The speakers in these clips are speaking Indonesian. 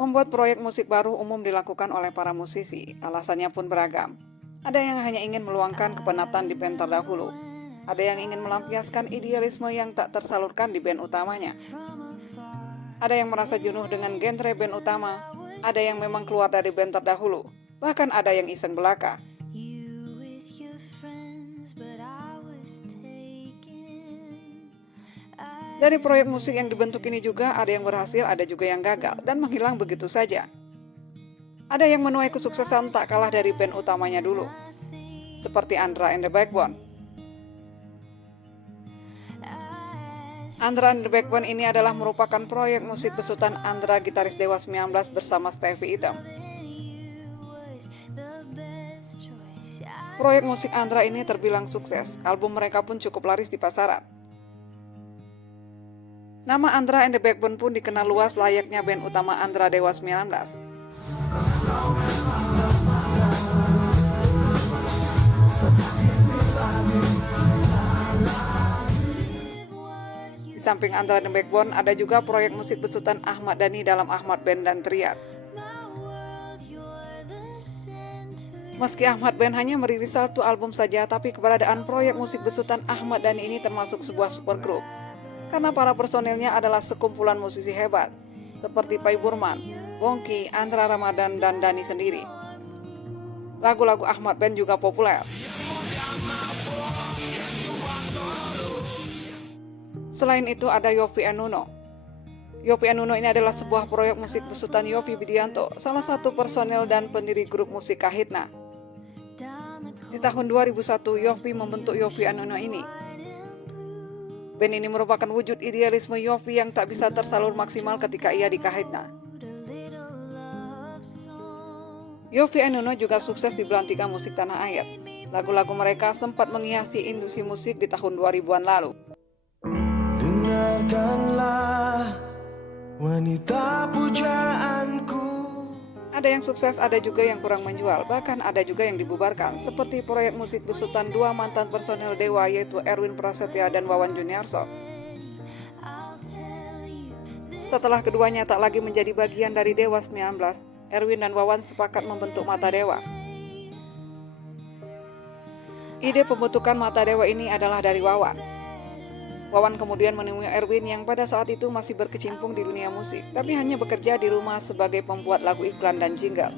Membuat proyek musik baru umum dilakukan oleh para musisi, alasannya pun beragam. Ada yang hanya ingin meluangkan kepenatan di band terdahulu. Ada yang ingin melampiaskan idealisme yang tak tersalurkan di band utamanya. Ada yang merasa jenuh dengan genre band utama. Ada yang memang keluar dari band terdahulu. Bahkan ada yang iseng belaka. Dari proyek musik yang dibentuk ini juga ada yang berhasil, ada juga yang gagal dan menghilang begitu saja. Ada yang menuai kesuksesan tak kalah dari band utamanya dulu, seperti Andra and the Backbone. Andra and the Backbone ini adalah merupakan proyek musik besutan Andra, gitaris Dewa 19 bersama Stevie Item. Proyek musik Andra ini terbilang sukses, album mereka pun cukup laris di pasaran. Nama Andra and the Backbone pun dikenal luas layaknya band utama Andra Dewa 19. Di samping Andra and the Backbone, ada juga proyek musik besutan Ahmad Dhani dalam Ahmad Band dan Triad. Meski Ahmad Band hanya merilis satu album saja, tapi keberadaan proyek musik besutan Ahmad Dhani ini termasuk sebuah supergroup. Karena para personilnya adalah sekumpulan musisi hebat, seperti Pai Burman, Bongki, Andra Ramadan, dan Dhani sendiri. Lagu-lagu Ahmad Band juga populer. Selain itu ada Yovie and Nuno. Yovie and Nuno ini adalah sebuah proyek musik besutan Yovie Widianto, salah satu personil dan pendiri grup musik Kahitna. Di tahun 2001, Yovie membentuk Yovie and Nuno ini. Band ini merupakan wujud idealisme Yovie yang tak bisa tersalur maksimal ketika ia di Kahitna. Yovie and Nuno juga sukses di belantika musik tanah air. Lagu-lagu mereka sempat menghiasi industri musik di tahun 2000-an lalu. Dengarkanlah wanita pujaanku. Ada yang sukses, ada juga yang kurang menjual, bahkan ada juga yang dibubarkan, seperti proyek musik besutan dua mantan personil Dewa, yaitu Erwin Prasetya dan Wawan Juniarso. Setelah keduanya tak lagi menjadi bagian dari Dewa 19, Erwin dan Wawan sepakat membentuk Mata Dewa. Ide pembentukan Mata Dewa ini adalah dari Wawan. Wawan kemudian menemui Erwin yang pada saat itu masih berkecimpung di dunia musik, tapi hanya bekerja di rumah sebagai pembuat lagu iklan dan jingle.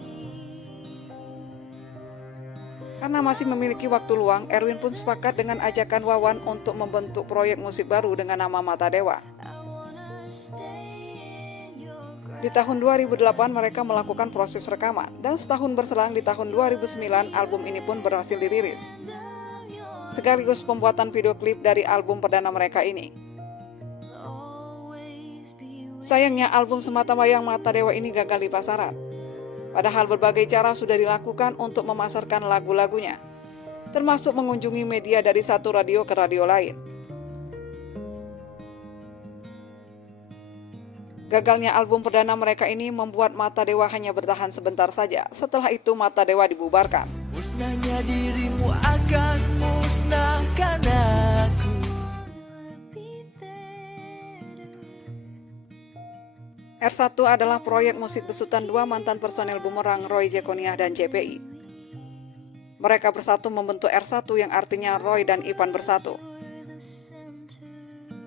Karena masih memiliki waktu luang, Erwin pun sepakat dengan ajakan Wawan untuk membentuk proyek musik baru dengan nama Mata Dewa. Di tahun 2008 mereka melakukan proses rekaman, dan setahun berselang di tahun 2009 album ini pun berhasil dirilis, sekaligus pembuatan video klip dari album perdana mereka ini. Sayangnya album Semata Wayang Mata Dewa ini gagal di pasaran. Padahal berbagai cara sudah dilakukan untuk memasarkan lagu-lagunya, termasuk mengunjungi media dari satu radio ke radio lain. Gagalnya album perdana mereka ini membuat Mata Dewa hanya bertahan sebentar saja. Setelah itu Mata Dewa dibubarkan. Musnahnya dirimu akan musnahkan aku. R1 adalah proyek musik besutan dua mantan personel Bumerang, Roy Jekoniah dan JPI. Mereka bersatu membentuk R1 yang artinya Roy dan Ipan bersatu.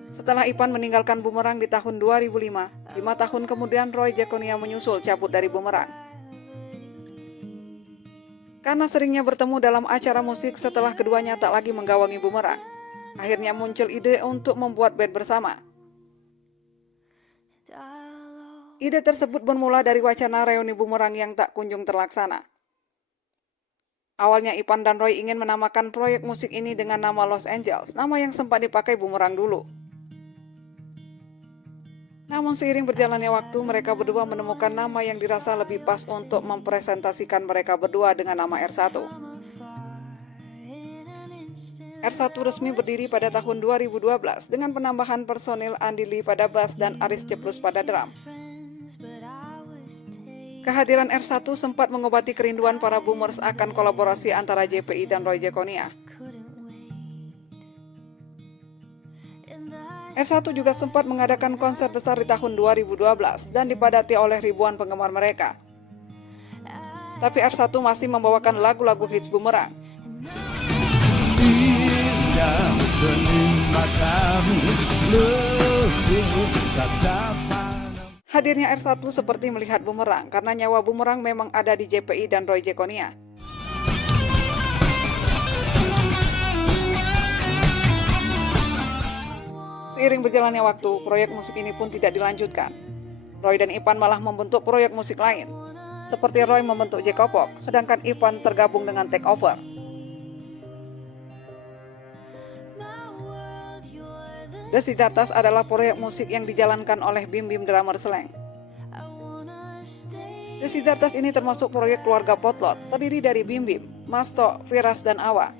Setelah Ipan meninggalkan Bumerang di tahun 2005, 5 tahun kemudian Roy Jekoniah menyusul cabut dari Bumerang. Karena seringnya bertemu dalam acara musik setelah keduanya tak lagi menggawangi Bumerang, akhirnya muncul ide untuk membuat band bersama. Ide tersebut bermula dari wacana reuni Bumerang yang tak kunjung terlaksana. Awalnya Ipan dan Roy ingin menamakan proyek musik ini dengan nama Los Angeles, nama yang sempat dipakai Bumerang dulu. Namun seiring berjalannya waktu, mereka berdua menemukan nama yang dirasa lebih pas untuk mempresentasikan mereka berdua dengan nama R1. R1 resmi berdiri pada tahun 2012 dengan penambahan personil Andi Lee pada bass dan Aris Ceplus pada drum. Kehadiran R1 sempat mengobati kerinduan para boomers akan kolaborasi antara JPI dan Roy Jekoniah. R1 juga sempat mengadakan konser besar di tahun 2012 dan dipadati oleh ribuan penggemar mereka. Tapi R1 masih membawakan lagu-lagu hits Bumerang. Hadirnya R1 seperti melihat bumerang karena nyawa bumerang memang ada di JPI dan Roy Jekonia. Seiring berjalannya waktu, proyek musik ini pun tidak dilanjutkan. Roy dan Ipan malah membentuk proyek musik lain, seperti Roy membentuk J-Kopop, sedangkan Ipan tergabung dengan Take Over. The Siddharthas adalah proyek musik yang dijalankan oleh Bim Bim Drummer Slang. The Siddharthas ini termasuk proyek keluarga potlot, terdiri dari Bim Bim, Masto, Viras, dan Awa.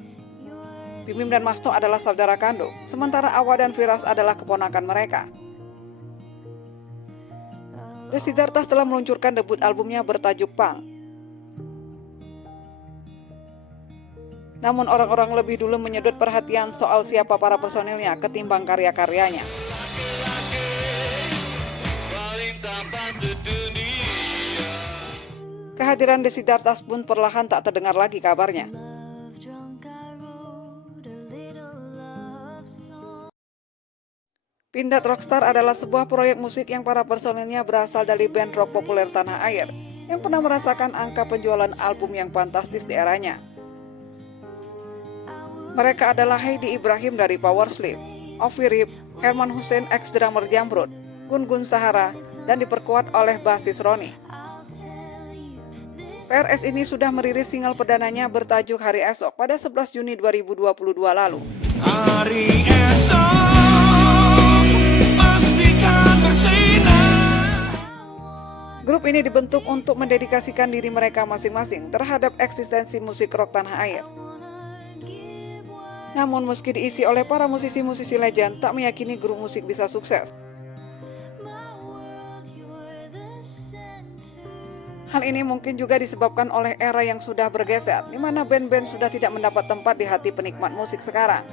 Bim Bim dan Masto adalah saudara kandung, sementara Awa dan Viras adalah keponakan mereka. The Siddharthas telah meluncurkan debut albumnya bertajuk Pang. Namun orang-orang lebih dulu menyedot perhatian soal siapa para personilnya ketimbang karya-karyanya. Kehadiran The Siddharthas pun perlahan tak terdengar lagi kabarnya. Pindad Rockstar adalah sebuah proyek musik yang para personilnya berasal dari band rock populer tanah air yang pernah merasakan angka penjualan album yang fantastis di eranya. Mereka adalah Heidi Ibrahim dari Powerslip, Ovi Rip, Herman Hussein ex-drummer Jamrud, Gun Gun Sahara, dan diperkuat oleh basis Roni. PRS ini sudah merilis single perdananya bertajuk Hari Esok pada 11 Juni 2022 lalu. Hari esok pastikan bersinar. Grup ini dibentuk untuk mendedikasikan diri mereka masing-masing terhadap eksistensi musik rock tanah air. Namun meski diisi oleh para musisi-musisi legend, tak meyakini grup musik bisa sukses. Hal ini mungkin juga disebabkan oleh era yang sudah bergeser, di mana band-band sudah tidak mendapat tempat di hati penikmat musik sekarang.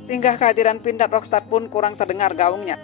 Sehingga kehadiran Pindad Rockstar pun kurang terdengar gaungnya.